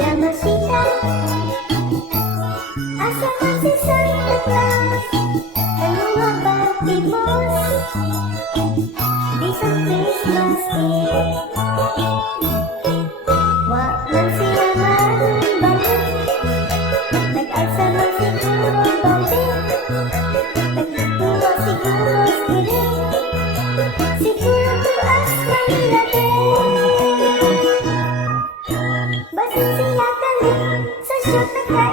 Yamashita, asa man si Santa Claus, kanunga batimos, di sa Christmas Eve. Wa man siya manbalik, nag-alsa man siguro balik, nagturo siguro siling, siguro tuas manilate. Basin siya galing sa shoot na